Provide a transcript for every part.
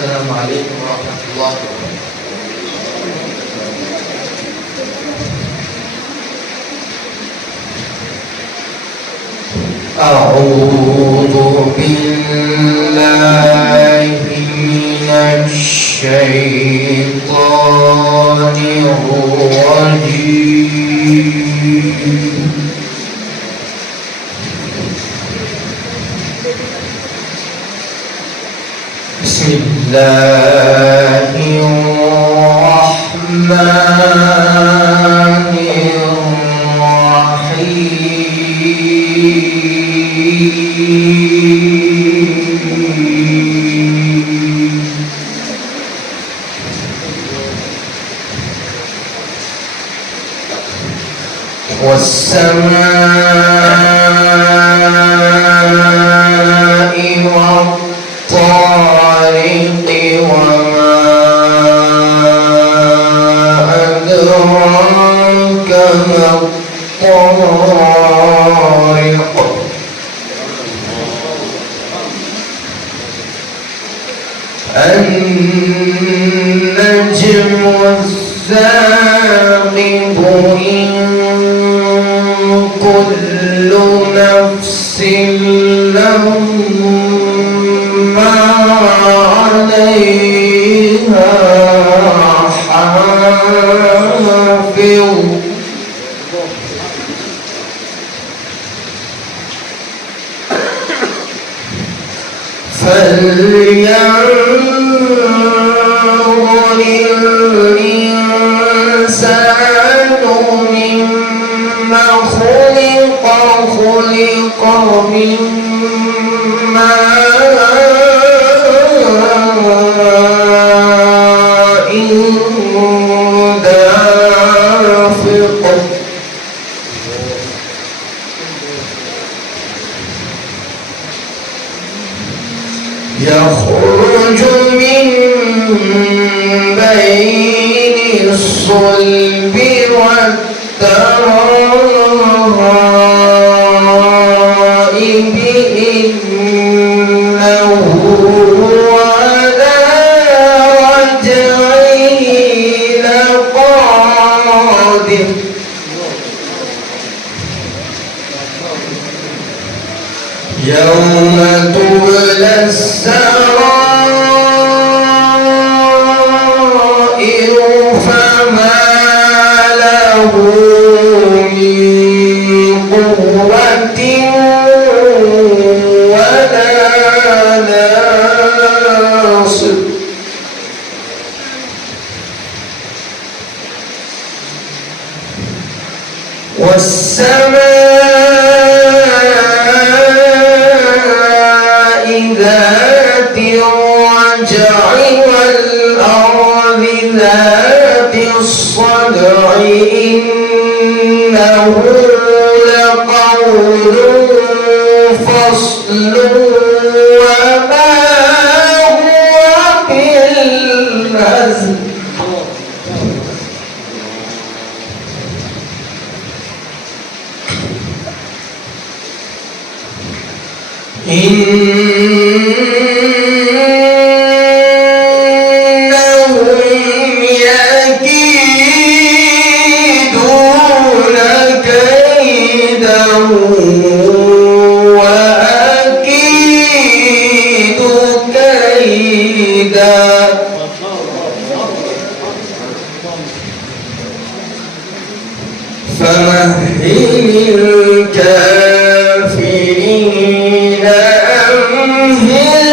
السلام عليكم ورحمة الله وبركاته. أعوذ بالله من الشيطان الرجيم. بسم الله الرحمن الرحيم. والسماء والطارق وما أدراك ما الطارق. النجم الثاقب إن كل نفس لما عليها حافظ. فلينظر الإنسان مما خلق. خلق من ماء دافق. يخرج من بين الصلب والترائب إنه على رجعه لقادر. يوم تبلى السرائر فما له من قوة ولا ناصر. والسماء ذات الرجع والأرض ذات الصدع إنه لقول فصل وما هو بالهزل. إنهم يكيدون كيدا وأكيد كيدا. فمهل الكافرين أمهلهم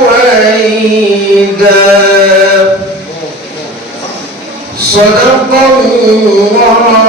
رويدا. صدق الله